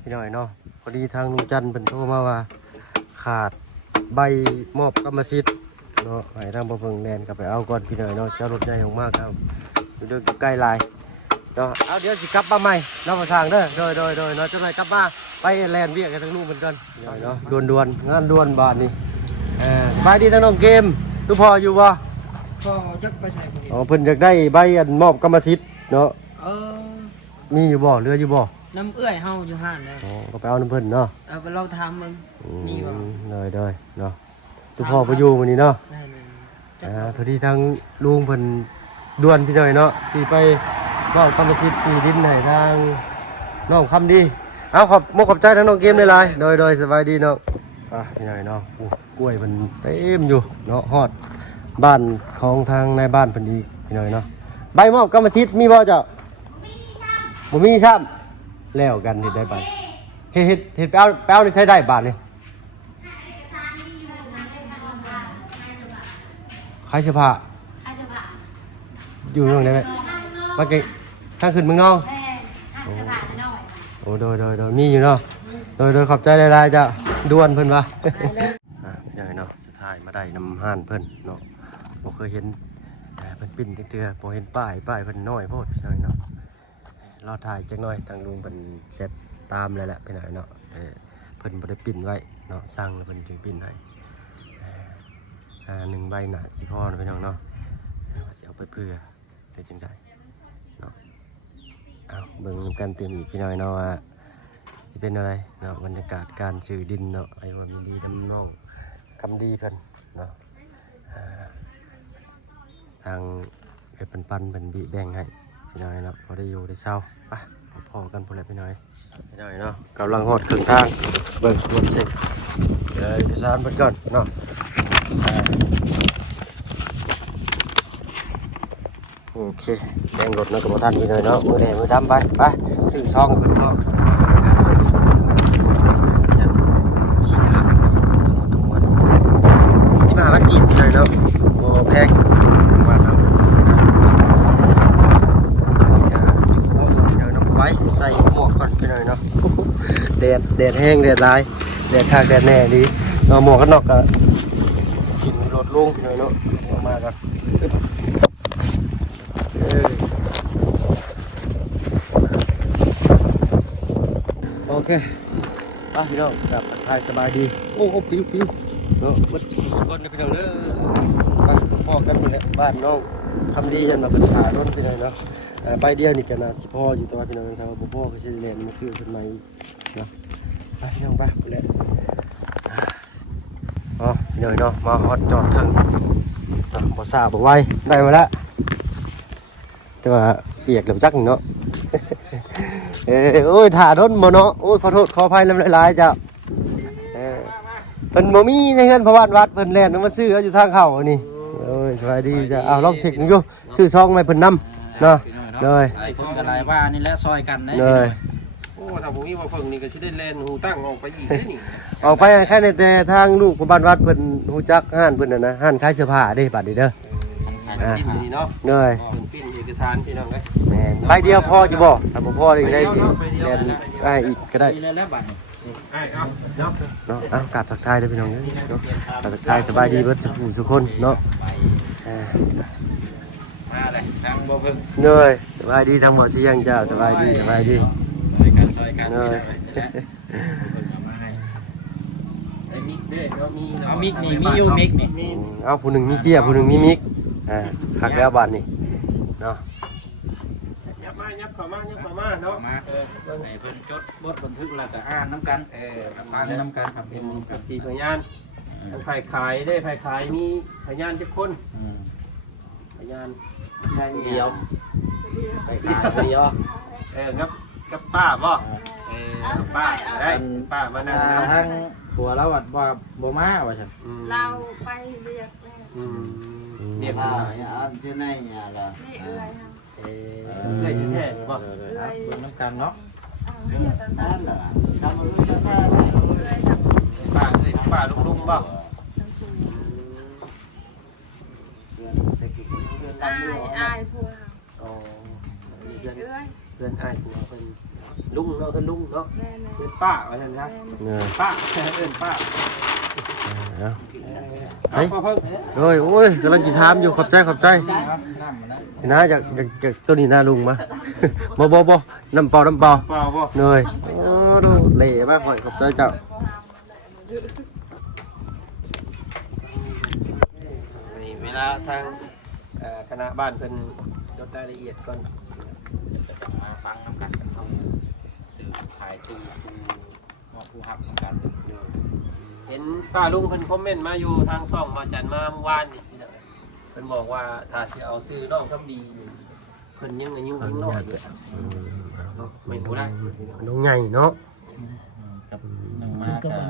พี่น้อยเนาะพอดีทางลุงจันทร์เป็นโทรมาว่าขาดใบมอบกรรมสิทธิ์เนาะให้ทางบ่เพิ่งแลนกลับไปเอาก่อนพี่น้อยเนาะเช้ารถใหญ่ของมากครับเดินใกล้ลายเนาะเอาเดี๋ยวสิกลับมาใหม่เรามาทางเด้อโดยเนาะจะหน่อยกลับมาไปแลนเวียกกันทางนู้นเหมือนกันเนาะด่วนงานด่วนบาทนี่สบายดีทั้งน้องเกมทุกพ่ออยู่บ่ก็ยักไปใส่อ๋อเพิ่นอยากได้ใบอันมอบกรรมสิทธิ์เนาะมีอยู่บ่เรืออยู่บ่น้ำเอื้อยเฮาอยู่ห้านเลยอ๋อก็ไปเอาน้ำเพิ่นเนาะเอาไปลองทำมึงมีบ่เลยเนาะทุกพ่อไปอยู่วันนี้เนาะพอดีทางลุงเพิ่นด่วนพี่หน่อยเนาะสิไปก็กรรมสิทธิ์ที่ดินให้ทางน้องคำดีเอาขอบใจทั้งน้องเกมหลายๆโดยสบายดีเนาะพี่หน่อยเนาะกล้วยมันเต็มอยู่เนาะฮอดบ้านของทางนายบ้านเพิ่นอีกพี่หน่อยเนาะใบมอบกรรมสิทธิ์มีบ่เจ้าบ่มีซ้ำแล้วกันเฮ็ดได้ใบเฮ็ดไปเอานี่ใช้ได้บาทนี่ขายเสื้อผ้าอยู่ตรงไหนไหมมาเก่งทางขึ้นเมืองน้องโอ้โดยมีอยู่เนาะโดยขอบใจหลายๆจะด่วนเพิ่นวะได้เนาะจะถ่ายมาได้น้ำห่านเพิ่นเนาะบ่เคยเห็นเพิ่นปิ้นเตือบ่เห็นป้ายเพิ่นน้อยโพดเนาะรอถ่ายจักหน่อยทางลุงเพิ่นเสร็จตามแล้วแหละไปหน่อยเนาะเพิ่นบ่ได้ปิ้นไว้เนาะสั่งแล้วเพิ่นจึงปิ้นให้1 ใบหนาสิพ่อไปน้องเนาะสิเอาไปเพื่อได้จังได้เนาะเอาเบิ่งกันเต็มอีกพี่น้อยเนาะว่าจะเป็นอะไรเนาะบรรยากาศการซื้อดินเนาะไอ้ว่ามีดีน้ำน้องคำดีเพิ่นเนาะทางเป็นปันเป็นบีแบ่งให้พี่น้อยเนาะพอได้อยู่ได้เศร้าไปพอกันพอแล้วพี่น้อยเนาะกำลังหดครึ่งทางเบิ่งรถเสร็จเอกสารเพิ่นก่อนเนาะโอเคแดงรถนะกับท่านพี่น้อยเนาะมือแดงมือดำไปซื้อซองเพิ่นก็ชี้ขาดทั้งหมดที่มาวันกีบพี่น้อยเนาะโอ้แพงว่าเอาเดี๋ยวน้ำไว้ใส่หมวกก่อนพี่น้อยเนาะแดดแห้งแดดร้ายแดดข้างแดดแน่ดีเนาะหมวกกันน็อกอะทิ้งรถลงพี่น้อยเนาะออกมากันโอเคพี่น้องจับถ่ายสบายดีโอ้ผิวเนาะวัดก้อนพี่น้องเด้อไปพ่อกันหมดแล้วบ้านน้องทำดียันมาเป็นขาล้นพี่น้องเนาะใบเดียวนี่กันนะสิพ่ออยู่ตัวพี่น้องทางพ่อก็สิเรียนมาซื้อขึ้นมาอีกเนาะไปพี่น้องไปแล้วพี่น้องเนาะมาฮอดจอดถึงบ่ซาบ่ไวได้มาแล้วแต่ว่าเปียกแล้วจักเนาะโอ้ยถ่าทนบ่เนาะโอ้ยขอโทษขออภัยหลายๆจ้ะเพิ่นบ่มีในเฮือนพระวัดเพิ่นแล่นมาซื้ออยู่ทางเข้านี่โอ้ยสวัสดีจ้ะลองเทคนึงอยู่ซื้อซองมาเพิ่นนำเนาะเลยไอ้คนกระไรว่านี่แหละซอยกันนะเลยโอ้ถ้าบ่มีว่าเพิ่งนี่ก็สิได้แล่นหูตั้งออกไปอีกนี่ออกไปแค่ในแต่ทางลูกพระวัดเพิ่นฮู้จักห้านเพิ่นน่ะนะห้านขายเสื้อผ้าเด้บัดนี้เด้อปิ้นนี่เนาะเลยปิ้นเอกสารพี่น้องเอ้ยแม่นใบเดียวพออยู่บ่ถ้าบ่พอได้ได้สิแล่นได้อีกก็ได้นี่แล้วบัดนี้เอาเนาะกราบทักทายเด้อพี่น้องเนาะกราบทักทายสบายดีเบิดทุกคนเนาะมาเลยทางบ่เพิ่งเหนื่อยสบายดีทางบ่เสียงเจ้าสบายดีซอยกันเหนื่อยไอ้มิกเด้ก็มีเอามิกนี่มีอยู่มิกนี่เอาผู้หนึ่งมีเจี๊ยบผู้หนึ่งมีมิกหักแล้วบาดนี่เนาะยับเข้ามาเนาะมาให้เพิ่นจดบทบันทึกแล้วก็อ่านน้ำกันฟังน้ำกันครับเป็นสัก4พยานขายได้ขายมีพยานจักคนพยานเดียวไปขายเดียวกับป้าบ่ป้าได้ป้ามานั่งทางผัวเราว่าบ่มาว่าซั่นเราไปเรียกเรียกที่ไหนเนี่ยล่ะนี่เอื้อยเลยแท้บ่เบิ่งน้ำกันเนาะนั่นล่ะป้าป้าลุงบ่อายผัวเพื่อนอ้ายผัวเพิ่น ลุงเนาะคือลุงเนาะ แม่แม่ เป็นป้าว่าซั่นซะ เออ ป้าเอิ้นป้า เอา ใส่พ่อเพิ่ง โอ้ยโอ้ยกำลังกินถามอยู่ขอบใจขอบใจ นั่งมาแล้ว นะจากตัวนี้น่าลุงมา บ่น้ำเปล่า เปล่าบ่ เนยโอ้ดูเละมากข่อยขอบใจเจ้า นี่เวลาทางคณะบ้านเพิ่นจดรายละเอียดก่อน จะมาฟังน้ำกันเอาสื่อถ่ายสื่อผู้หับน้ำกัน เห็นป้าลุงเพิ่นคอมเมนต์มาอยู่ทางช่องมาจันมาเมื่อวานนี่พี่น้องเพิ่นบอกว่าถ้าสิเอาซื้อน้องคำดีนี่เพิ่นยังอายุยังน้อยอยู่เนาะไม่รู้ได้ ดงใหญ่เนาะ กับหนึ่งมากับ 18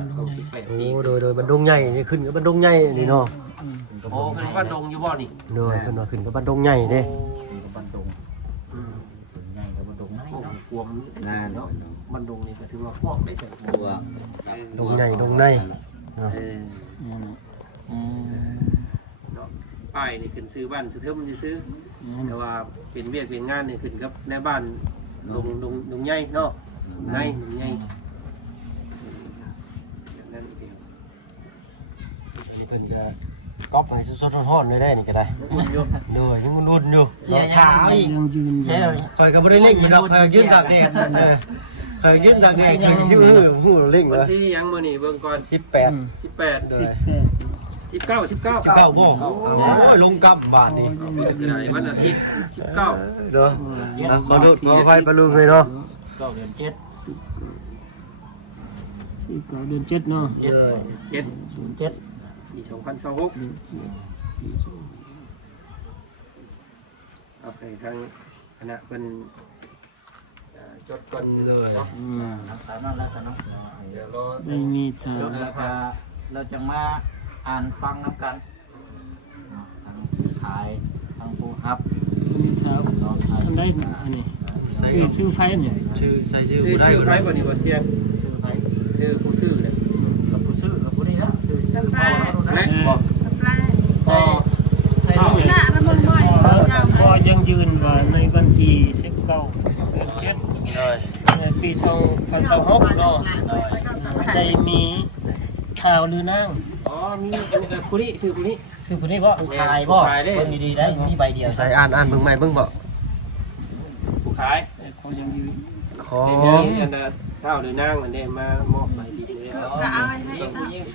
โอ้ ปี โดยบันดงใหญ่นี่ขึ้นกับบันดงใหญ่นี่เนาะ โอ้เพิ่นว่าดงอยู่บ่นี่ โดยขึ้นว่าขึ้นกับบันดงใหญ่เด้ กับบันดงถึงง่ายกับบันดงง่าย โอ้ เนาะ กวมเนาะมันดงนี่ก็ถือว่าพวกได้ใส่ ตัว ดงใหญ่ดงในเนาะ เนาะป้ายนี่ขึ้นซื้อบ้านซื้อเทิมมันซื้อแต่ว่าเป็นเวียกเป็นงานนี่ขึ้นกับในบ้านดงใหญ่เนาะดงใหญ่นั่นเอง นี่เพิ่นจะก๊อปให้สดๆร้อนๆเลยได้นี่ก็ได้ มันอยู่ โดยยังรุ่นอยู่ ขาวอีกใช่ไหม ข่อยก็บ่ได้เล่งอยู่ดอกยืนตากแดดข่อยยืนตากแดดข่อยชื่อหูเล่ง วัน วะ ที่ยังมื้อนี้เบิ่งก่อน 18 18 ด้วย 19 19 19บ่โอ้ยลงกำบาทนี่ ก็ได้วันอาทิตย์19 เด้อขอโทษขออภัยปะลุงเลยเนาะ ก็เดือนเจ็ด เดือน7เนาะ เจ็ด 7 ปี2026โอเคทางคณะเพิ่นจดก่อนเลยเนาะ สามารถแล้วกันเนาะ เดี๋ยวรอ ได้มีทาง จบแล้วก็เราจะมาอ่านฟังน้ำกันทั้งขายทั้งผู้ฮับ มีทางอันใดอันนี้ซื้อไฟเนี่ย ชื่อใส่ชื่อ ซื้อ บ่ได้ ชื่อ บ่ ไผ ได้ บ่นี่บ่เสียง ชื่อไป ชื่อผู้ซื้อเนี่ย กับผู้ซื้อกับผู้นี้นะซื้อพ่อแล้ว และ นะ บอก ปลา พ่อใช่ลูก หน้าระมงบ่อยยาว พอยังยืนว่าในวันที่19 7ปี2026เนาะได้มีข่าวลือนาง อ๋อมีผู้นี้ชื่อผู้นี้ ซื้อผู้นี้บ่ ขายบ่เบิ่งดีๆได้มีใบเดียว ใส่อ่านเบิ่งใหม่เบิ่งบ่ ผู้ขาย เขายังยืน ขอ เดี๋ยวนี้อันเท่าหรือนางอันนี้มามอบหมายดีเลย เอาให้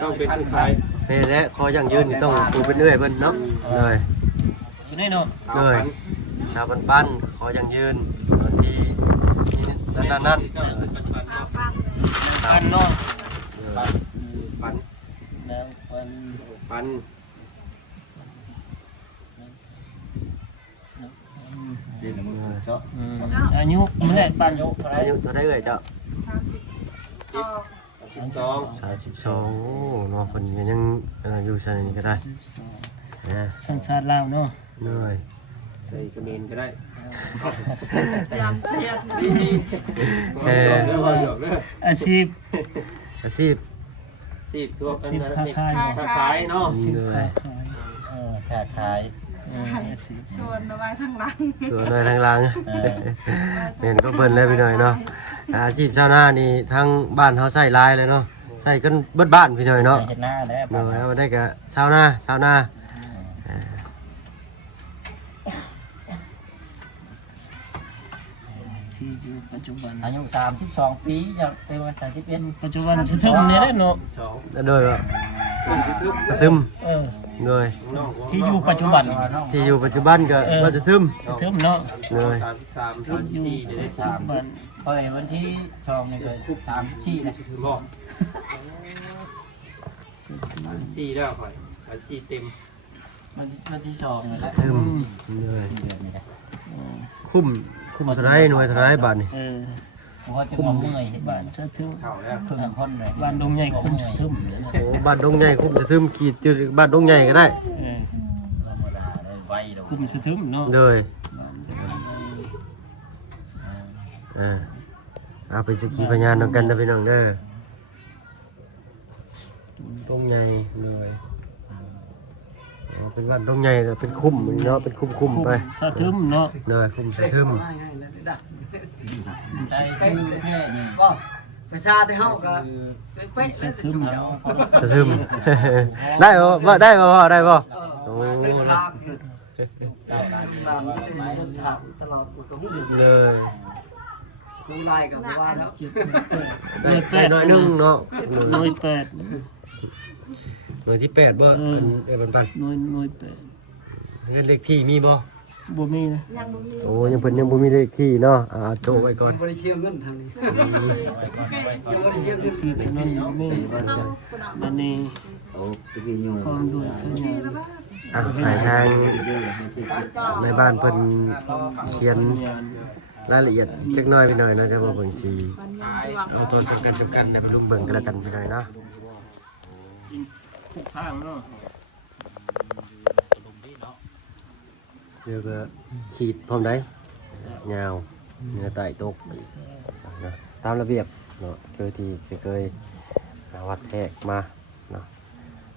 ต้องเป็นผู้ขาย นี่แหละขออย่างยืนนี่ต้องปูเป็นเอื้อยเบิ่นเนาะเลย อยู่ในเนาะ เลยชาวปั้นขออย่างยืนวันที่นั่น ปันเนาะ ปัน แล้วปัน ปัน อายุมันแหละปันอยู่ อายุเท่าได้เอ่ยเจ้า 12 32โอ้น้องเพิ่นก็ยังอยู่ชั้นนี้ก็ได้นะ สันสาดลาวเนาะ เหนื่อย ใส่กระเมนก็ได้ ยำเทียบ ดีเด้อว่าหยอกเด้อ อาชีพ อาชีพ สิบทั่วกัน สิบ นะ ค้าขาย ค้าขายเนาะ สิบ เหนื่อ ค้าย ขาย ขาย อาชีพ ส่วนเอาไว้ข้างหลัง ส่วนหน่อยทางหลังเห็นก็เบิ่นแล้วพี่หน่อยเนาะอาชีพชาวนานี่ทางบ้านเฮาใส่หลายเลยเนาะใส่กันเบิดบ้านพี่หน่อยเนาะ เห็นหน้าแล้ว เนาะแล้วได้กับชาวนา ที่อยู่ปัจจุบัน อายุ32 ปีจะเป็นวัน31 ปัจจุบันสิทึมเนี่ยแหละเนาะ โดยว่าสะทึม เออ โดย ที่อยู่ปัจจุบัน ที่อยู่ปัจจุบันก็ว่าจะทึม สิทึมเนาะ โดย 33 ที่อยู่ 34ได้ ปัจจุบัน เฮ้ยวันที่2นี่ก็34นะ บอก34แล้วค่อย34เต็ม วันที่2นี่แห สะ ละ ทึมโดย เดือนนี่แหละ คุ้มเท่าไรหน่วยเท่าไรบาทนี่ เออ เพราะว่าจะมาเมื่อยเห็น บ้านสะทึม เข้าแล้ว ครึ่งคนเลย บ้านดงใหญ่คุมสะทึมเนี่ยนะ โอ้บ้านดงใหญ่คุ้มสะทึมขีดจุดบ้านดงใหญ่ก็ได้ เออ ธรรมดาเลยไวดอก คุมสะทึมเนาะ โดย บ้านดงใหญ่ เอาไปสกีพยานนำกันนะพี่น้องเด้อดงใหญ่เลย เป็นวันต้องใหญ่เลยเป็นคุ้มเนาะเป็นคุ้มๆไป สะทึมเนาะ เนาะคุ้มสะทึม ใส่ชื่อแค่นี้ บ่ประชาที่เฮาก็เป๊ะๆเลยจุ่มเดียว สะทึม ได้บ่ได้บ่ได้บ่โอ้ เดินทางตามเดินทางตลอดก็ฮู้ เลย มีลายกับว่าแล้ว ได้น้อยนึงเนาะ หน่วยแปด หน่วยที่8บ่อันปัน หน่วยแปด เงินเลขที่มีบ่ บ่มีนะ ยังบ่มี โอ้ยังเพิ่นยังบ่มีเลขที่เนาะโจไว้ก่อน บ่ได้เชื่อเงินทางนี้ยังบ่ได้เชื่อเงิน คือถนนนี่บัดนี้พร้อมด้วยขยัน หายทางในบ้านเพิ่นเขียน งาน รายละเอียดจักหน่อยไปหน่อยนะจะมาเบิ่งสิเอาตัวสำคัญได้ไปลุมเบิ่งกันแล้วกันไปหน่อยเนาะ ทุกสร้างเนาะ เดี๋ยวก็ฉีดพร้อมได้ยาวเนื้อไตตกนะตามระเบียบเนาะเคยวัดแทกมาเนาะ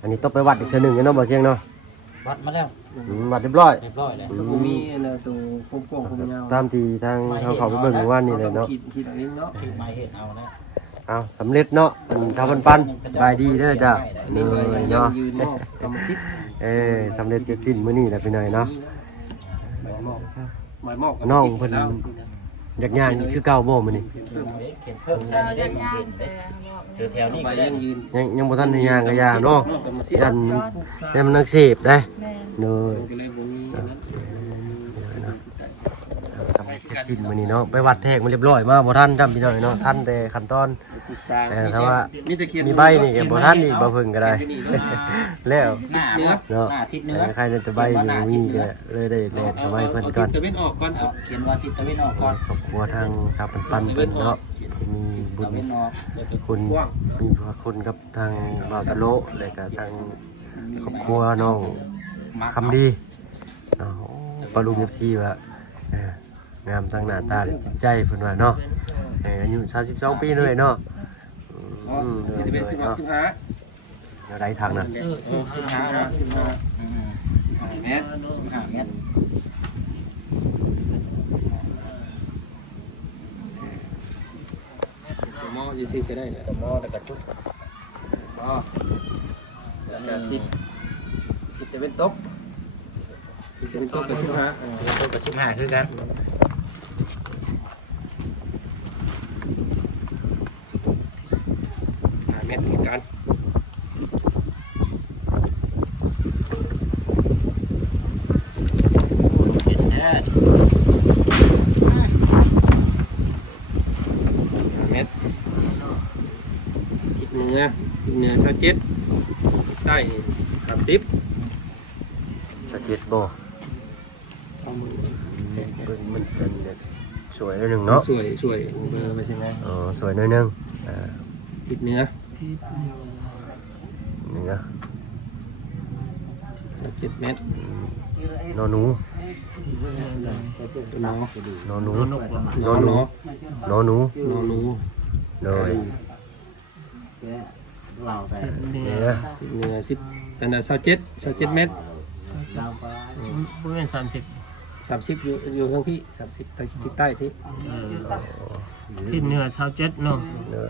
อันนี้ต้องไปวัดอีกเทื่อหนึงเนาะบ่เสียงเนาะ วัดมาแล้ว วัดเรียบร้อย เรียบร้อยแล้ว บ่มีนะตัวโป่งๆผมยาว ตามที่ทางเขาไปเบิ่งเมื่อว่านนี่เลยเนาะ ขีดนิ้วเนาะ คือมาเฮ็ดเอาแล้ว เอาสำเร็จเนาะชาวปันบายดีเด้อจ้ะ นี่ เนา มันยัง ะ ยืนมอบกรรมสิทธิ์ สำเร็จเสร็จสิ้นมื้อนี้แหละไปหน่อยเนาะ หมายมอบ น้องเพิ่น อยากย่างนี่คือเก่าบ่มื้อนี้ เข็มเพิ่มใส่ เรา ได้ ยัง บ่ ย่าง เข็ม แต่ เดี๋ยวแถวนี้ ไป ก็ได้ ยังยืน ยังบ่ทันได้ย่างก็ย่างเนาะยันมันนักเสพได้ แม่ เด้อ ก็เลยบ่มีนั้น สำเร็จเสร็จสิ้นมื้อนี้เนาะไปวัดแทกมันเรียบร้อยมาบ่ทันจำพี่น้อยเนาะทันแต่ขั้นตอน ปรึกษา ถ้าว่า มีแต่เขียน มีใบนี่ก็บ่ทันอีกบ่เพิ่งก็ได้ แล้ว หน้า เนื้อ เนาะ หน้าทิศเหนือ ใครได้แต่ใบอยู่มีก็เลยได้แลกเข้าไปเพิ่นก่อน ตะเวนออกก่อนเอา เขียนว่าทิศตะวันออกก่อน ครอบครัวทางชาวปันเพิ่นเนาะมีบุ ตะ ญ วันออก คุณมีพระคุณกับทางบ่าวตะโลและก็ทางครอบครัวน้องคำดีเนาะปลาลุง FC ว่างามทั้งหน้าตาและจิตใจเพิ่นว่าเนาะอายุ32ปีเลยเนาะ มีแต่เป็น15 เดี๋ยวได้ทางนั้น 15เมตร 15เมตร ตัวหม้อจะซื้อก็ได้เนี่ย ตะมอแล้วก็จุก อ๋อแล้วก็ติดจะเป็นโต๊ะจะเป็นโต๊ะกับ15 ตัวก็15คือกัน 15 เมตรคือกัน เห็นแท้ 15 เมตรทิศเหนือ27ทิศใต้30 สะเก็ดบ่เบิ่งมันเป็นแบบสวยหน่อยหนึงเนาะ สวยเบอร์ไปใช่ไหม อ๋อสวยหน่อยหนึงทิศเหนือ ที่ นี่นะ 27 เมตร นอนหนู น้อง นอนหนู น้องน้อง นอนหนู น้องหนู เลย เนี่ย เนี่ย ทิศเหนือ10อันนั้น27เมตร บ่แม่น30 30อยู่ข้างพี่30ทิศใต้พี่ ที่เหนือ27เนาะ เลย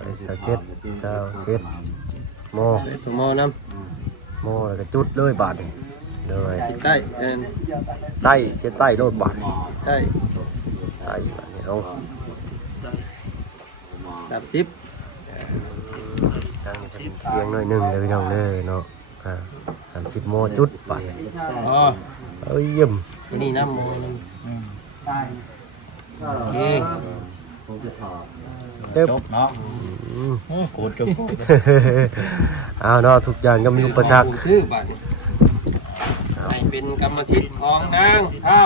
27โม ใส่ตัวหม้อน้ โมแล้วก็จุดเลยบาทนี่เลย ำทิศใต้อัน ใต้เสียใต้โลดบาท ใต้ ใต้บาทนี่เอา 30 สร้างเป็นเสียงหน่อยหนึงเลยพี่น้องเด้อเนาะ30โมจุดบาท อ๋อ เอ้ยเยี่ยม ตัวนี้น้ำโมน้ำโอเค เต็ม จบเนาะโกดจบ เอาเนาะทุกอย่างก็มีอุปสรรค ซื้อบัตรให้เป็นกรรมสิทธิ์ของนางเท้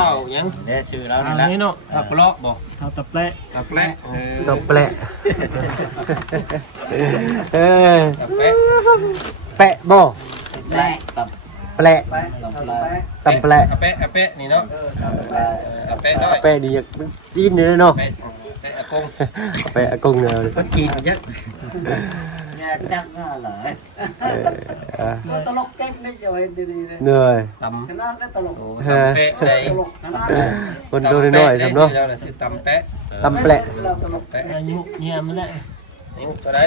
ายัง ได้ชื่อแล้ว อั นี่ น แหละ นี้เนาะ ทับปลอกบอก เท่าตะแปะ ทับแปะ ต้องแปะเออ ทับแปะ แปะบ่ แปะตับ แปะตำแปะ แปะนี่เนาะแปะน้อย แปะนี่อยากจีนเลยเนาะ แปะอากง แปะอากงเนี่ย คนกินเยอะ แย่จังน่ะเหรอ ตลกเก๊กนี่จะเห็นดีๆเลย เหนื่อย ตำ ขนาดได้ตลก โอ้ตำเป๊ะเลย ตลกขนาด คนดูน้อยๆครับเนาะ ซื้อตำแปะ ตำแปะ เราตลก แปะ อายุเนี่ยมันแหละ นี่ตัวใด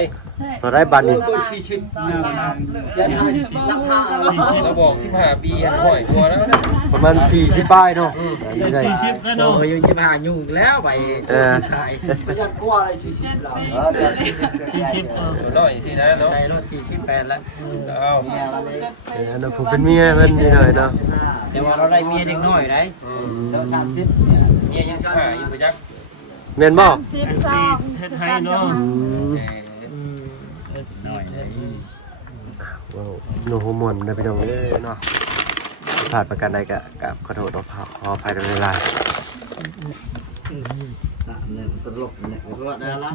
ตอนได้บัตรนี่ เบิ่งชี้ชิด ยันราคา เราบอก15ปีหันห้อยตัวแล้วนะ ประมาณ40ป้ายเนาะได้ 40แล้วเนาะ โอ้ยยังจะมายุ่งแล้วไปขาย ประหยัดกว่าไอ้40เรา40ตัวน้อยสินะเนาะ ใส่รถ48แล้ว เอา เนี่ยวันนี้ อันนั้นผมเป็นเมียเพิ่นนี่หน่อยเนาะ แต่ว่าเราได้เมียเด็กน้อยได้ เรา30เนี่ย เมียยัง15อยู่ประจักษ์ แม่นบ่ สิเฮ็ดให้เนาะ น้อยเลย ว้าวโนโฮมอนได้พี่น้องเอ้ยเนาะผ่านประกันใดก็ขอโทษขออภัยด้วยเวลา เนี่ยตลกเนี่ยเพราะว่าได้ละ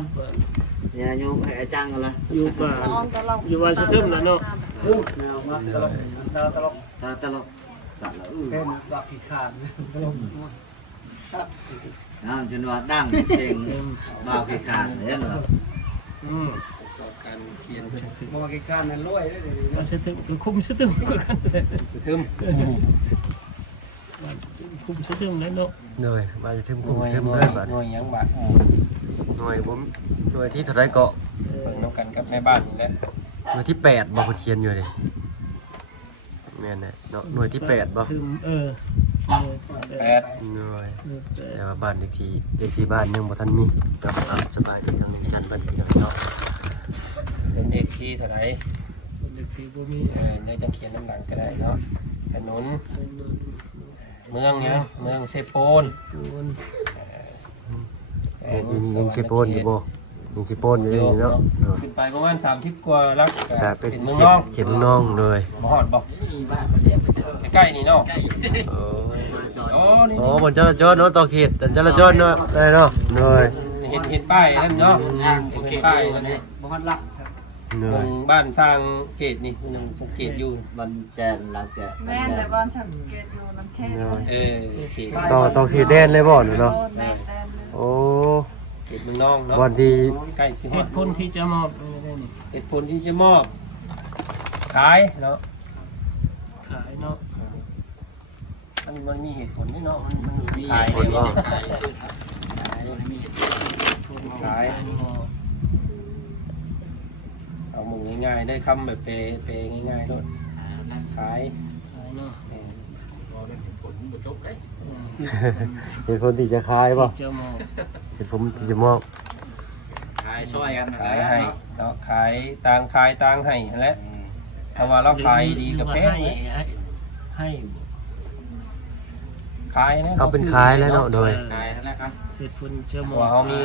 เนี่ยโยมให้จังกันละ อยู่บ้านอยู่บ้านสะทึมแล้วเนาะ เนี่ยมาตลกตลกตลกเป็นดอกขี้ขาดตลกน้ำจนว่าดังเก่งบ่าวขี้ขาดเนี่ยเหรอ การเขียน บ่าวขี้ขาดนั่นรวยได้เลย บ้านสะทึมก็คุมสะทึมกัน สะทึม บ้านสะทึมคุมสะทึมแล้วเนาะ เหนื่อยมาจะถึง ห คุม น่วย ถึง หน่ว เลย ย บัด หน่วยยังบาด หน่วยผมหน่วยที่เท่าไรเกาะ เบิ่งนำกันกับแม่บ้านนี่แหละ หน่วยที่8บ่เขาเขียนอยู่นี่แม่นแหละเนาะหน่วยที่8บ่ ทึม8หน่วยแต่ว่าบ้านเลขที่บ้านยังบ่ทันมีก็สบายดีทางจันทร์บัดนี้เนาะ เป็นเด็กที่เท่าไหร่ เด็กที่บ่มี ในจังเขียนน้ำหลังก็ได้เนาะถนนเมืองเนี่ยเมืองเซโปน ยิงสิโปนอยู่บ่ยิงสิโปนอยู่นี่เนาะ ขึ้นไปประมาณ30กว่าลัก แต่เป็ เป็น น เมืองน้อง เขตเมืองน้องเลย บ่ฮอดบ่ใกล้ๆนี่เนาะโอ้นี่ โอ้บนจราจรเนาะต่อเขตจราจรเนาะได้เนาะเลย เห็นป้ายนั่นเนาะ โอเค เห็นป้ายนั่นนี่ บ่ฮัดลัก เล เมือย งบ้านสร้างเกตนี่ยังสังเกตอยู่ มันแจนลักแจ แม่แต่บ้านฉันเกตอยู่น้ำแข็ง เขต ต่อเขตแดนเลยบ่เนาะ แม่แดน โอ้ เขตเมืองน้องเนาะ วันที่ ใกล้สิฮ เห อด ตุผลที่จะมอบได้นี่ เหตุผลที่จะมอบขายเนาะ ขายเนาะ มันมีเหตุผลนี่เนาะมันมี ขา ขาย ย คน เนาะ ขายมี ขายเอาหมูง่ายๆได้คำแบบเปง่ายๆโดดขาย ขายเนาะ เป็นคนที่จะขายบ่ จะมอบ เป็นผมที่จะมอบ ขายช่วยกัน ขายให้เนาะขายต่างให้นั่นแหละถ้าว่าเราขายดีกับแพง ให้ ขายนะ เอาเป็นขายแล้วเนาะโดย ขายนะครับ เหตุผลจะมอบ ว่าเขามี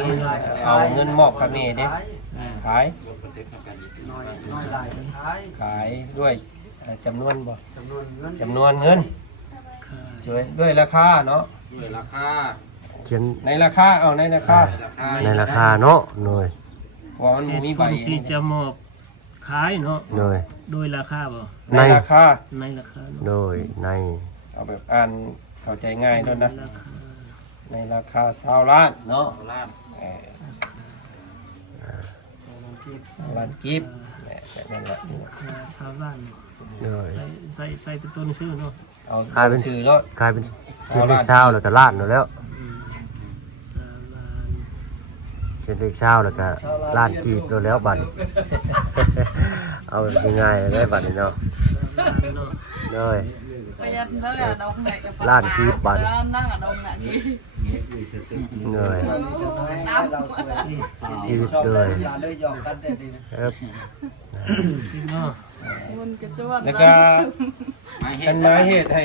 เอาเงินมอบคาเม่เด้ขาย น้อยหลายขาย ขายด้วยจำนวนบ่ จำนวนเงิน จำนวนเงิน ขาย ด้วยราคาเนาะ ด้วยราคา เขียน ในราคาเอาในราคา ในราคาเนาะหน่วย ว่ามัน เห บ่ ตุ มี ผ ใบ ลที่จะมอบขายเนาะ หน่วย โดยราคาบ่ ในราคา ในราคาเนาะ โดยใน เอาแบบอ่านเข้าใจง่ายด้วยนะ ราคา ในราคา20ล้านเนาะ ล้าน 20ล้านกิฟต์แบบนั้นแหละ ชาวบ้าน โดย ใส่เป็นตัวหนังสือเนาะ เอา ขายเป็น ชื่อเนาะ ขายเป็นเขียนเลขเช้าแล้วก็ล้านเนาะแล้ว ชาวบ้าน เขียนเลขเช้าแล้วก็ล้านกีบแล้วบัดนี้ เอาง่ายๆได้บัดนี้เนาะ เนาะ เลย ประหยัดเลยอ่ะน้องไหนกับ ล้านกีบบัด นั่งอ่ะน้องน่ะกี่ เลย น้ำ กีบ ชอบ เล ได้ ย อย่าเลยหยอกกันได้ดีนะครับ เนาะ มันกระจวด แล้วก็ ไม้เห็ กั ด นไม้เฮ็ดให้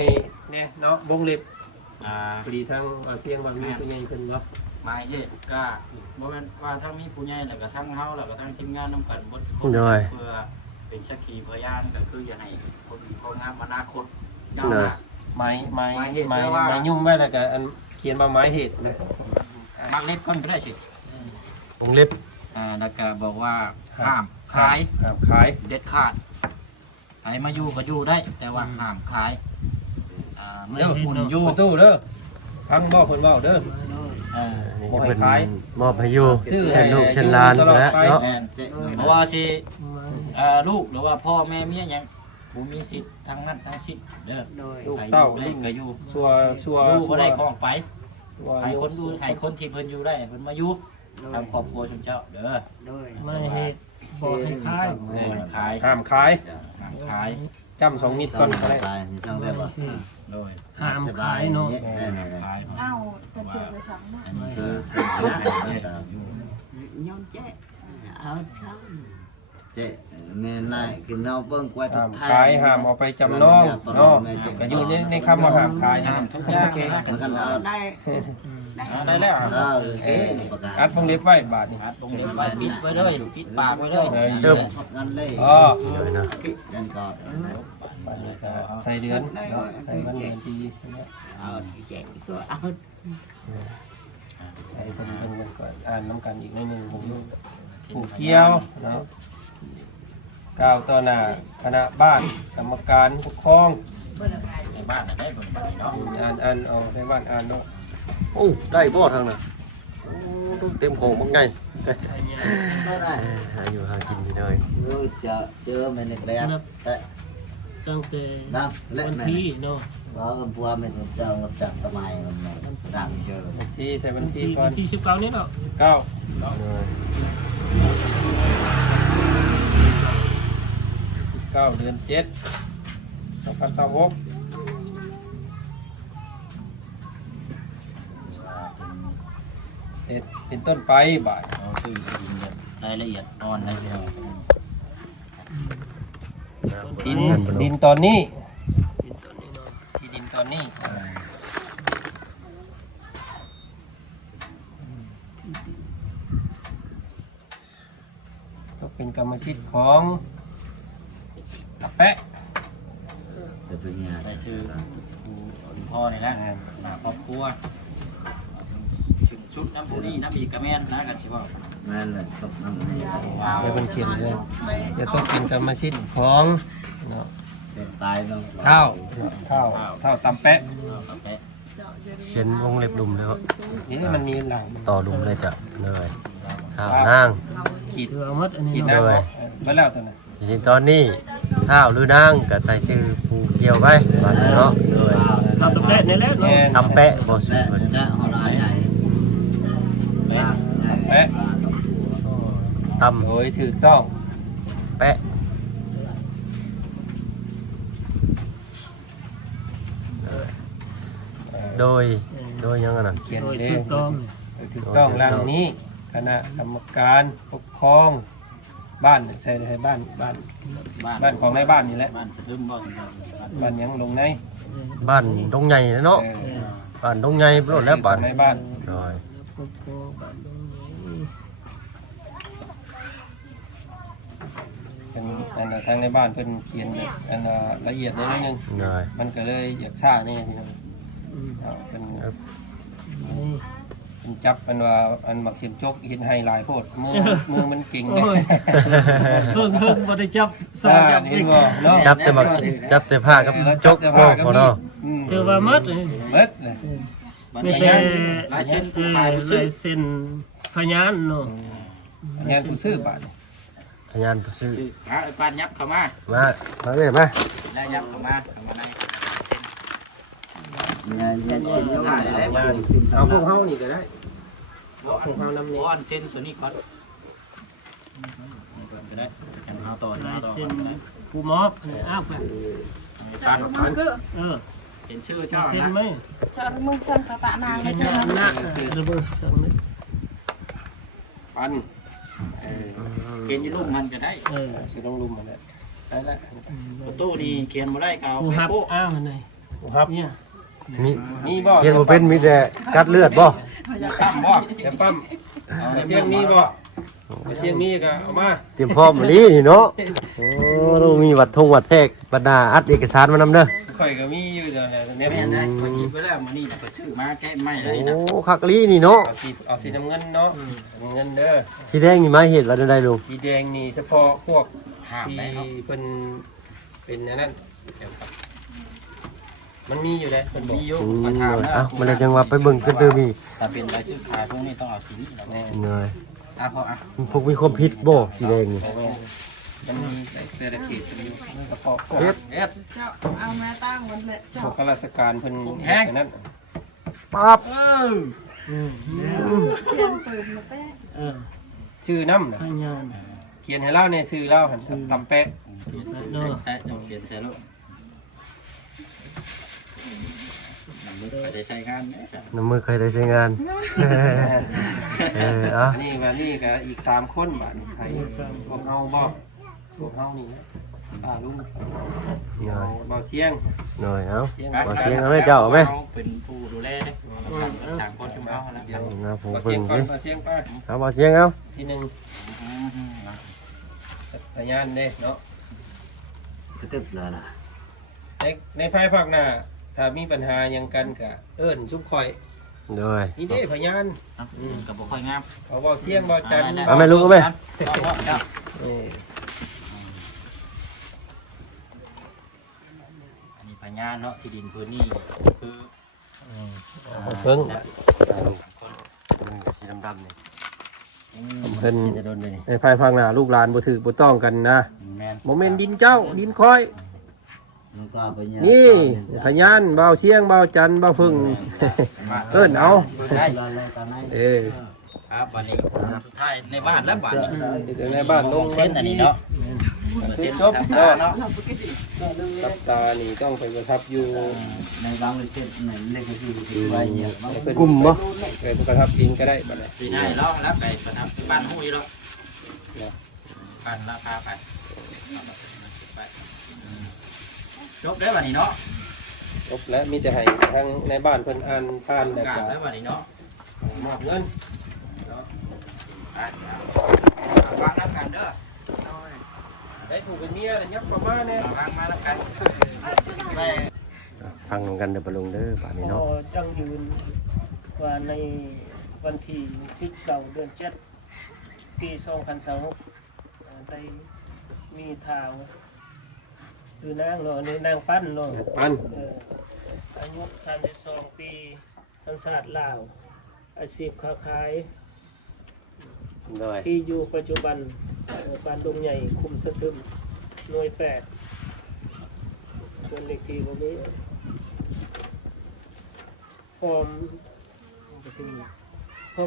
เนี่ยเนาะวงเล็บ อ่า พอดีทางเสียงบางมีตัวใหญ่ขึ้นเนาะ ไม้เห็ดก็บ่แม่นว่าทั้งมีผู้ใหญ่แล้วก็ทั้งเฮาแล้วก็ทั้งทีมงานนำกันบ่ทุกคนเพื่อเป็นสักขีพยานก็คืออยากให้คนงามอนาคตยาวหน้า ไม้ไม้ ไม้เฮ็ด ไม้ แปลว่า ไม้ยุ่งไว้แล้วก็อันเขียนมาไม้เฮ็ดนะ มักเล็บก่อนก็ได้สิ วงเล็บ แล้วก็บอกว่าห้ามขาย ห้ามขาย เด็ดขาดใครมาอยู่ก็อยู่ได้ แต่ว่าห้ามขายไม่ เด้อ หุ่นอยู่ ประตูเด้อทั้งบ่เพิ่นเว้าเด้อ นี่เป็น ขาย มอบให้อยู่ ซื้อ เช่นลูก ให้ เช่นหลาน ตลอด แล้ว ไป เนาะ แม่นเพราะว่าสิ ลูกหรือว่าพ่อแม่เมียยังผู้มีสิทธิ์ทั้งนั้นทั้งสิทธิ์เด้อ โดย ลูกเต้า ได้ก็อยู่ ชัวชัว อยู่บ่ได้ก็ออกไป ชัว ให้คนดูให้คนที่เพิ่นอยู่ได้เพิ่นมาอยู่ โดย ทางครอบครัวชุมเจ้าเด้อ โดย ไม่ให้บ่ให้ขาย ขาย ห้ามขาย ขาย จำ2มิตรก่อนก็ได้ โดย ห้ามขายเนาะ ขาย เอ้าจะเจอไปสองนะ อันนี้คือเป็นชนะอยู่ ย้อนเจ๊เอาทั้ง Chị, nên này cái nào vâng qua ห้า thực ม thay ขายห้ามเอาไปจำนองเนาะก็อยู่ในคำว่าห้ามขายนะ ทุกอย่าง mà cần ở ได้ ได้แล้ว thế อัดวงเล็บไว้บาทนี่ ตรงนี้ไว้ปิดไว้เลยปิดปากไว้เลย เริ่ม ngăn lấy อ๋อ เลยนะ đèn cọt บาทนี้ก็ใส่เดือนเนาะใส่วันเดือนปี เอาเจ๊ก็เอา ใส่เป็นก่อนอ่านน้ำกันอีกหนิดนึงผมผูกเกี่ยวเนาะกล่าวต่อหน้าคณะบ้านกรรมการปกครอง ในบ้านน่ะได้เบิ่งเนาะ อ่านเอาในบ้านอ่านเนาะ โอ้ได้บ่ทางน่ะโอ้เต็มโขงบักไง đó này หาอยู่หากินพี่น้อย rồi chưa mình được lẹ đấy ตั้งแต่ đang วัน lên ที่ này เนาะ đó vừa mình một trận tầm mày mình làm chưa ที่ใส่บัญชี ที่ ก่อน ที่19นี่เนาะ 19 เดือน 7 2026เป็นต้นไปบาท เอาชื่อดินแบบรายละเอียดอ่อนนะพี่น้อง ดินตอนนี้ เป็นตอนนี้เนาะ ที่ดินตอนนี้ก็เป็นกรรมสิทธิ์ของตะแปะ จะเป็นnhà ได้ชื่อคุณพ่อนี่แหละครอบครัวชุดน้ำผู้นี่น้ำอีกกระแม่นนะกันใช่ป่ะ men là chụp năm này เดี๋ยวมันเขียนเลยจะต้องเป็นกรรมสิทธิ์ของเนาะ เป็นตายต้อง เท่าตำแปะ เอาไป เขียนวงเล็บดุมเลยว่า นี่มันมีหลัง ต่อดุมเลยจ้ะเลยข้าวนาง ขีด ถือเอาหมดอันนี้ ขีด เนาะ หน้าไว้แล้วตัวนั้น จริงๆตอนนี้ข้าวหรือนางก็ใส่ชื่อผู้เกี่ยวไว้บาดนี้เนาะเลย เอาตำแหน่งนี่แหละเนาะ ทำแปะบ่ซื้อ đã เพิ่น đã họ nói này แปะ ต โดยถูกต้อง ำแปะโดยยังไงนั่น เขียน โดย เล ถู ย กต้อง ถูกต้องร่างนี้คณะกรรมการปกครองบ้านใส่บ้านของในบ้านนี่แหละ บ้านสะดึมบ่ บ้านหยังลงใน บ้านดงใหญ่เนาะ เออ บ้านดงใหญ่โลดแล้วบ้าน ในบ้าน โดย ปกครองบ้านตรงนี้ เป็นอันทางในบ้านเพิ่นเขียนแบบอันละเอียดนิดนึง โดย มันก็เลยอยากซ่านี่พี่น้อง อืม เป็น นี่ เป็นจับอันว่าอันหมักเสียมจกเห็นไฮไลท์โพดมือมันเก่ง โอ้ เลย ยเพิ่งบ่ได้จับสอ ซ่าง จับ นี่ อีก บ่เนาะ จับแต่ผ้ากับจกโอ้พอเนาะ ถือว่าหมดเลย เบิดเลย บ้าน ไม่ นี้ แต่ ลายเส้น เอ ผู้ อ ขายผู้ซื้อ ลายเส้นพยานเนาะ งานผู้ซื้อบาท พยานผู้ซื้อ ซื้อหาไอ้ปานยับเข้ามา มาเลยมา แล้วยับเข้ามาใน nhà nhà nhà nhớ này đấy เอาพวกเฮานี่ก็ได้ บ่อันบ่อันเส้นตัวนี้ก่อนนี่ก่อนก็ได้กันเอาต่อ ลาย เอาต่อ เส้นผู้มอบนี่อ้าวไป ปาน เออ เห็นชื่อเจ้า เส้น นะ ไหม จอดมือจังกระปะนาง เส้น จั ห ง น้าระเบิดสั่งเลย ปัน เขียนอยู่รูปมันก็ได้ เออ สิลงลุมมาแล้วได้แล้ว ประตูนี่เขียนบ่ได้ก็เอา ผู้ ไป ฮับ โป๊ะ อ้าวมันไหน ครับ เนี่ย มี มีบ่ เขียนบ่เป็นมีแต่กัดเลือดบ่ ตั้มบ่ แต่ปั๊มเสียงมีบ่เสียงมีก็เอามา เตรียมพร้อมมานี้นี่เนาะโอ้ต้องมีวัดวัดแทกบรรดาอัดเอกสารมานำเด้อ ข่อยก็มีอยู่เดี๋ยวนี้ แม่นได้ขอหยิบไว้แล้วมื้อนี้น่ะไปซื้อมาแก้ไม่เลยนะ โอ้คักลีนี่เนาะ เอาสีน้ำเงินเนาะน้ำเงินเด้อ สีแดงนี่มาเห็ดว่าได้ลุง สีแดงนี่เฉพาะพวก ห้าม ที่ ได้เนาะ เป็นอันนั้นเดี๋ยวครับมันมีอยู่เลยเพิ่นบอก มีอยู่ อืม มาถามนะ เอ้ามันเลยจังว่าไปเบิ่งกันเด้อมี แต่เป็นรายชื่อขายพวกนี้ต้องเอาสีนี้แล้ว แม่ เนย พออ่ะ พวกมีความผิดบ่สีแดงนี่ แม่ มันมีเศรษฐกิจมันก็พอ เฮ็ด เฮ็ด เจ้าเอามาตั้งวันเลย พ เจ้าว กข้าราชการเพิ่น แห้ง นั้น ปั๊บ เขียนปืนมาแป๊ะ เออ ชื่อน้ำน่ะ พยาน เขียนให้เล่าในชื่อเล่าหันตำแปะ เนาะ แต่จงเขียนใส่ลูกไปได้ใช้งานไหมจ๊ะ น้ำมือเคยได้ใช้งานเอา อันนี้มานี่ก็อีก3คนบาดนี้ไผพวกเฮาบ่พวกเฮานี่นะป้าลุงสิเอาเบาเสียง หน่อยเอา เสียง บ่เสียงเอาไหมเจ้าเอาไหม เป็นผู้ดูแลเด้สั่งคนชุมเอาแล้ว นะผม เบา เพิ่ เสีย ง งก่อ ดิ นเบาเสียงป้า เอาบ่เสียงเอา ที่หนึ่งพยานเด้เนาะ กระตึบแล้วล่ะ ในภายภาคหน้าถ้ามีปัญหาหยังกันก็เอิ้นชุบข่อย โดย นี่เด้พยาน กับบ่ค่อยงาม เอาเบาเสียงเบาจันทร์ เอาไหมลูกเอาไหม อันนี้พญานเนาะที่ดินพื้นนี่คือ เพิ่ง สีดำๆนี่ เพิ่น จะโดนเลย ในภายภาคหน้าลูกหลานบ่ถือบ่ต้องกันนะ แม่น บ่แม่นดินเจ้าดินคอย มันก็เอาไปเนี่ย นี่พยานเบาเสียงเบาจันทร์เบาพึ่งเอิ้นเอา ได้ รอเลยตอนนั้น ครับวันนี้สุดท้ายในบ้านแล้วบ้านนี้ เดี๋ยวในบ้านลง เส้นอันนี้เนาะ คือจบ เนาะ เนาะรับตานี่ต้องไปประทับอยู่ ในบางเรื่องในเรื่องที่คือไว้เยอะมาก กลุ่มบ่ไปประทับเองก็ได้บัดนี้ ปีหน้าเราแล้วไปประทับบ้านหู้อีกแล้วบ้านราคาไปจบได้วันนี้เนาะ จบแล้วมีแต่ให้ทางในบ้านเพิ่นอ่านผ่านแล้ว กา ก็ รได้วันนี้เนาะ มอบเงิน วางแล้วกันเด้อ ได้ถูกเป็นเมียแล้วยับประมาณนี้ วางมาแล้วกันแม่ ฟังกันเด้อปะลุงเด้อป่านนี้ พ เนาะ อจังยืนว่าในวันที่19เดือน7ปี2026ได้มีทางคือนางเนาะนี่นางปั้นเนาะ ปัน อายุ32 ปีสัญชาติลาวอาชีพค้าขาย โดย ที่อยู่ปัจจุบันบ้านดงใหญ่คุมสะทึมหน่วย8ส่วนเลขที่บ่มีพร้อ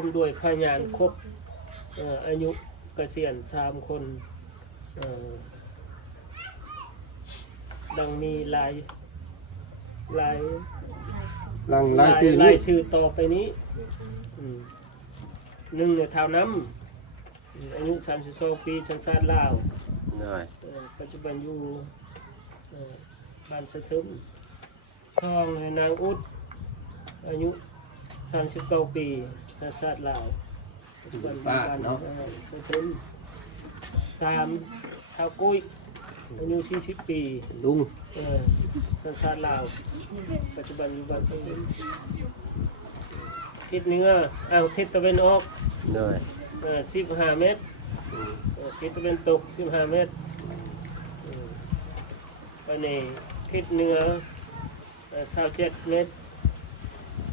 มด้วยพยานครบอายุเกษียณ3 คนดังมีลาย ลังรายชื่อนี้ ชื่อต่อไปนี้หนึ่งเนี่ยเท้าน้ำอายุ32 ปีสัญชาติลาว โดย ปัจจุบันอยู่บ้านสะทึมซองนางอุดอายุ39 ปีสัญชาติลาวปัจจุบันอยู่บ้านสะทึม3ท้าวกุ้ยอายุ40 ปี ลุง สัญชาติลาวปัจจุบันอยู่บ้านสะทึมทิศเหนือทิศตะวันออก โดย 15 เมตรทิศตะวันตก15 เมตรไปในทิศเหนือ27 เมตร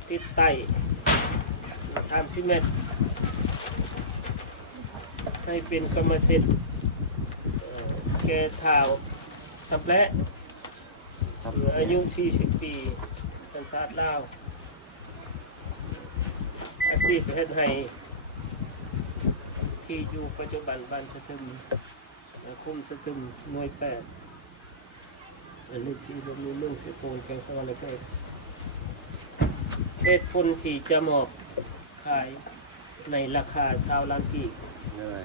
ทิศใต้30 เมตรให้เป็นกรรมสิทธิ์แก่เท้าทับและอายุ40 ปีสัญชาติลาวอาชีพเฮ็ดให้ที่อยู่ปัจจุบันบ้านสะทึมคุมสะทึมหน่วย8อันนี้ที่เรามีเมืองเสียโพนแกงสวรรค์เกิดเหตุผลที่จะมอบขายในราคาชาวล้านกี โดย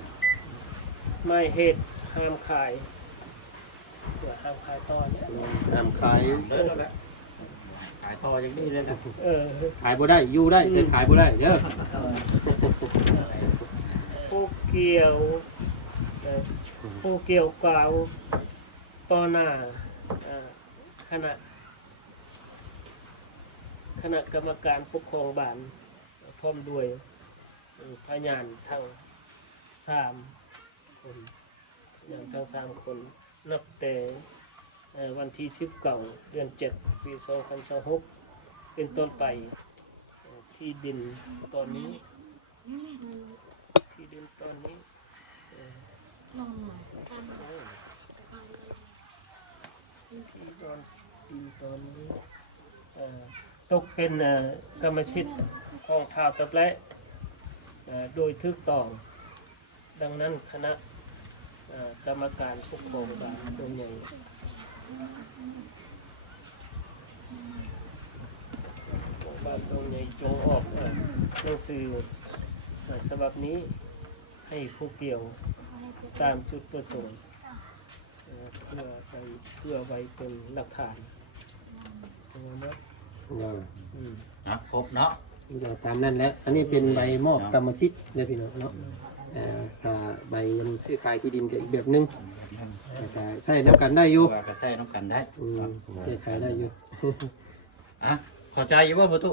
ไม่เหตุห้ามขายห้ามขายต่อเนี่ย นำขาย ขายต่ออย่างนี้เลยนะ ขายบ่ได้อยู่ได้แต่ขายบ่ได้เด้อ ผู้เกี่ยวกล่าวต่อหน้าคณะกรรมการปกครองบ้านพร้อมด้วยพยานทั้ง3 คนอย่างทั้ง3 คนนับแต่วันที่19 เดือน 7 ปี 2026 เป็นต้นไปที่ดินตอนนี้ ตอนนี้ตกเป็นกรรมสิทธิ์ของท้าวตะแปะโดยถูกต้องดังนั้นคณะกรรมการปกครองบ้านตัวใหญ่บ้านตัวใหญ่จงออกหนังสือฉบับนี้ให้ผู้เกี่ยวตามจุดประสงค์เพื่อไว้เป็นหลักฐานนะอืม นะครบเนาะ อย่างตามนั้นแหละอันนี้เป็นใบมอบกรรมสิทธิ์เด้อพี่น้องเนาะถ้าใบซื้อขายที่ดินก็อีกแบบหนึงแต่ใช้แล้วกันได้อยู่ ว่าก็ใส่น้ำกันได้ ใช้ขายได้อยู่ อ่ะเข้าใจอยู่บ่ประตู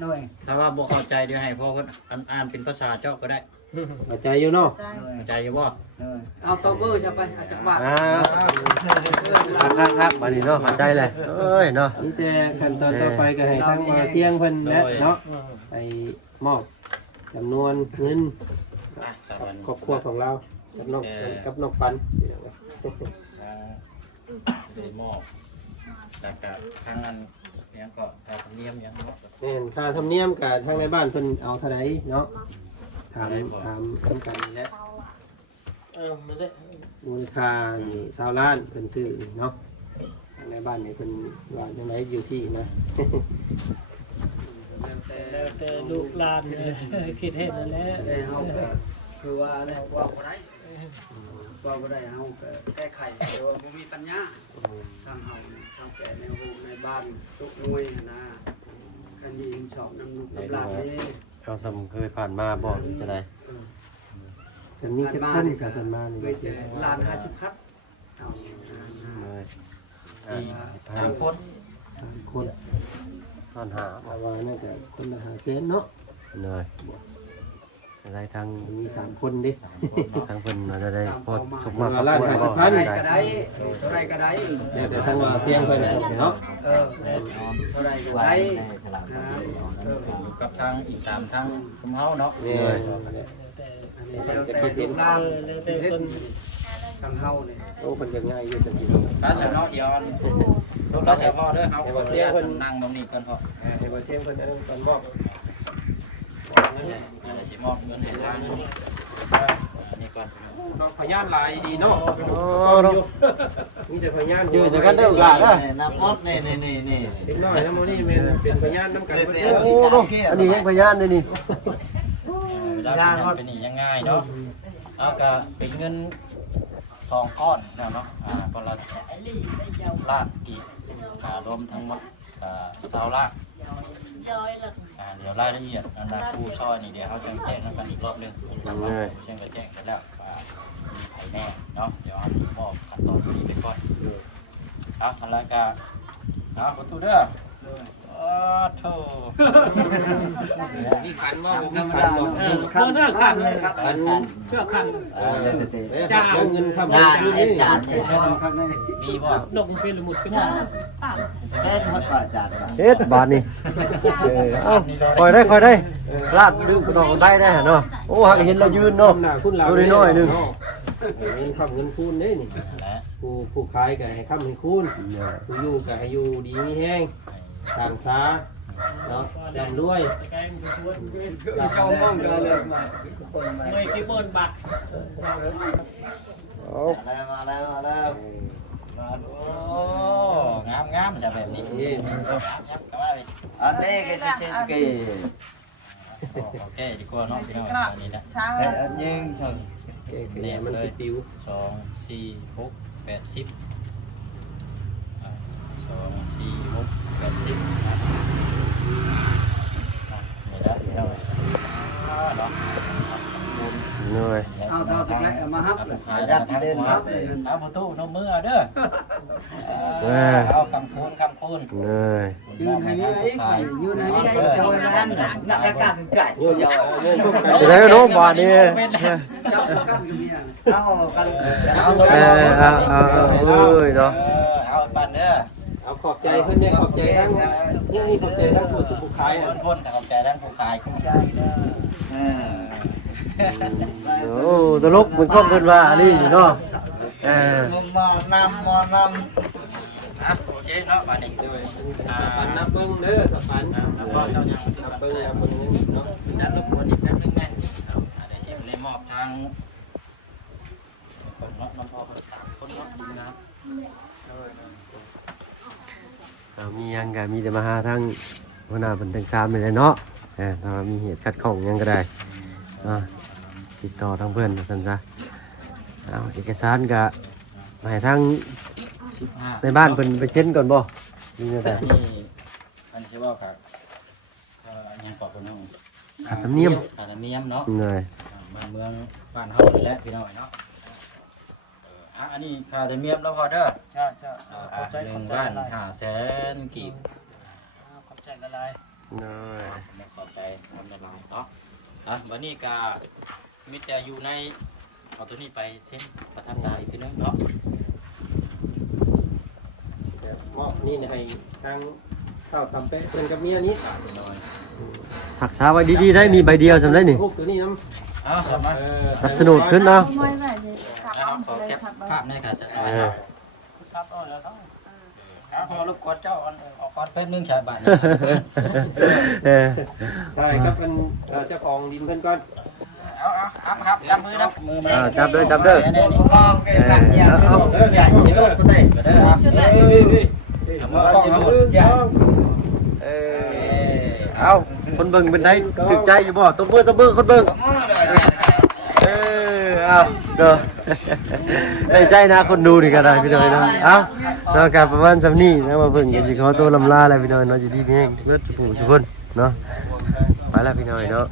หน่อย ถ้าว่าบ่เข้าใจเดี๋ยวให้พ่อเพิ่นอ่านเป็นภาษาเจ้าก็ได้ เข้าใจอยู่เนาะ เข้าใจอยู่บ่ เอาตัวมือใช่ไปอาจากบ้าน ครับบัดนี้เนาะเข้าใจเลยเอ้ยเนาะ นี่แต่ขั้นตอนต่อไปก็ให้ทางเสียงเพิ่นและเนาะไปมอบจำนวนเงิน อ่ะสวัสดี ครอบครัวของเรากับนกปัน ได้มอบแล้วก็ทางนั้นยังก็ทางเนียมยังเนาะ แม่นค่าธรรมเนียมกับทางในบ้านเพิ่นเอาเท่าใดเนาะถามต้นกันนี่แหละ มาได้ มูลค่านี่20 ล้านเพิ่นซื้อนี่เนาะทางในบ้านนี่เพิ่นว่าจังไดอยู่ที่นะ แล้วแต่ลูกหลานคิดเห็นนั่นแหละ ได้เฮาก็คือว่าแล้วว่าบ่ได้ว่าบ่ได้เฮาก็แก้ไขแต่ว่าบ่มีปัญญาทางเฮาเนี่ยทางแก่ในโรงในบ้านทุกหน่วยนะคันดีสอบนำลูกหลานนี่ เขาสำเคยผ่านมาบ่จะได้ เพิ่นมีจักคนสาเพิ่นมานี่ ไปเจอหลาน50พัดเอา เลย ทางคน 3คน ตอนหา แต่ว่าน่าจะคนละ500,000เนาะ เลยได้ทาง มี3คนเด้ ทางเพิ่นมาจะได้พอสม มา มา ล้าน ครอบครัว 50,000 เท่าไรก็ได้เท่าไรก็ได้ แต่ทางว่าเสียงเพิ่นเนาะ เท่าไรก็ได้ อยู่กับทางอีกตามทางชุมเฮาเนาะ นี่ แล้ว จะ แต่ คิดเห็น ล้าน แล้วแต่คน ทางเฮาเนี่ย โอ้มันจะง่ายอยู่สักที ถ้าเฉพาะเดียวรถเราเฉพาะเด้อเฮาก็เสียคนนั่งบ่นี่กันพอ ให้บ่เสียงเพิ่นอันนั้นก่อนมอบ สิมอบเงินให้ทางนี่ก่อน นอกพยานหลายดีเนาะ โอ้เนาะ มีแต่พยาน ชื่อจะกันเด้อล่ะเด้อ น้ำอดนี่ เด็กน้อยนะโมนี่เป็นพยานนํกันเบิด โอ้เนาะอันนี้ยังพยานเลยนี่ เป็นนี่ยังง่ายเนาะแล้วก็เป็นเงิน2ก้อนเนาะคนละล้านกีบรวมทั้งหมด20ล้านเดี๋ยวรายละเอียดอันนั้นผู้ช่อยนี่เดี๋ยวเขาจะแจ้งกันอีกรอบนึงเช่นก็แจ้งไปแล้วว่ามีใครแน่เนาะเดี๋ยวเอาสิมอบขั้นตอนนี้ไปก่อนเอาแล้วก็ประตูเด้อโธ่ มีขันว่ามีขันบ่ ขันหน้าขันเลย ขัน เชื่อขัน จ้าเงินคำ จาน อยู่ เอ็ นี่ ดจานเนี่ย มีบ่ นกเป็นหมุดขึ้น เส้นหมดป่ะจาน เฮ็ดบาทนี่เอ้าคอยได้ลาดดึงดอกได้ได้เนาะโอ้หักเห็นเรายืนเนาะ หน้าคุณลาว ดูน้อยนึง เงินคำเงินคูณนี่นี่ และ ผู้ขายก็ให้คำให้คูณผู้อยู่ก็ให้อยู่ดีมีแห้งสร้างสาเนาะร่ำรวย แกงชวน มีชาวมองกันเลยมา ไม่กี่บนบัตร เอา มาแล้ว โอ้งามจะแบบนี้ นี่ ยับก็ว่า อันนี้ก็จะเช่นกี่ โอเคดีกว่าเนาะพี่น้องอันนี้นะ อันยิงชน แกก็มันสิปิว 2 4 6 8 10 2 4 6 8 10ไม่ได้พี่น้องเนาะ เหนื่อย เอาเท่าที่ได้มาฮับเลย ขายได้ทั้งหมดเอาประตูนมือเด้อเอาคำคูณ เหนื่อย ยืนให้นี่อีกยืนให้นี่ โดยมันนักการไก่ โยนยาวเงินพวกกัน จะได้โน้มบาทนี่ จับกันอยู่เนี่ย เอากันเอา เอ้ยเนาะ เอาปั่นเด้อ เอาขอบใจเพิ่นเนี่ยขอบใจทั้งนี่ขอบใจทั้งผู้ซื้อผู้ขาย พ่นแต่ขอบใจด้านผู้ขายคุ้มใจเด้อ โอ้ตลกมันก็เพิ่นว่านี่เนาะ มอนำ โอเคเนาะบาดนี้ โดยสปันนับเบิ้งเด้อสปัน แล้วก็เจ้ายัง นับเบิ้งเนาะ จัดรบกวนอีกแป๊บนึงแม่เดี๋ยวเชฟเลยมอบทางคนเนาะน้องพ่อคน3คนเนาะดีนะครับ มีหยังก็มีแต่มาหาทางหัวหน้าเพิ่นทั้ง3นี่แหละเนาะถ้ามีเหตุขัดข้องหยังก็ได้ติดต่อทางเพิ่นว่าซั่นซะเอาเอกสารก็ให้ทางในบ้านเพิ่นไปเซ็นก่อนบ่มีแนวใด นี่อันที่ว่ากับยังกอบคนน้อง ค่าธรรมเนียม ค่าธรรมเนียมเนาะ เลย บ้านเมืองบ้านเฮานี่แหละพี่น้อยเนาะอันนี้ค่าธรรมเนียมแล้วพอเด้อ จ้าจ้า 1,500,000 กีบ ขอบใจละลาย เลย ขอบใจคนละลายเนาะวันนี้ก็มิแต่อยู่ในเอาตัวนี้ไปเส้นประทับตาอีกทีนึงเนาะ มอบนี่ให้ทางข้าวตำเป๊ะเพิ่นกับเมียนี้ พี่น้อย รักษาไว้ดีๆได้มีใบเดียวสำได้นี่ พวกตัวนี้น้ เอาสบาย ตัดสนุดขึ้นเนาะ เอาไว้แบบนี้กลับ แล้ว เอา ขอ เลย เก็บ ครับ ภาพในการเสร็จ ครับเอาแล้วต้อง พอลูกกดเจ้าออกก่อนแป๊บนึงชายบ้าน ำใช่ครับเป็นเจ้าของดินเพิ่นก่อน เอาครับจับมือนะมือมา จับเด้อจับเด้อ นี่ เอา เด้อเนี่ยเด้อก็ได้ เด้อ จุดไหน มือกล้องเอามือกล้อง เอาคนเบิ่งเป็นไดถึกใจอยู่บ่ตบมือคนเบิ่งเอาเด้อได้ใจนะคนดูนี่ก็ได้พี่น้อยเนาะเอาเนาะกับประมาณสำนี้นะมาเบิ่งกันสิขอตัวลำลาแล้วพี่น้อยเนาะอยู่ดีมีแฮงเบิดผู้ทุกคนเนาะไปแล้วพี่น้อยเนาะ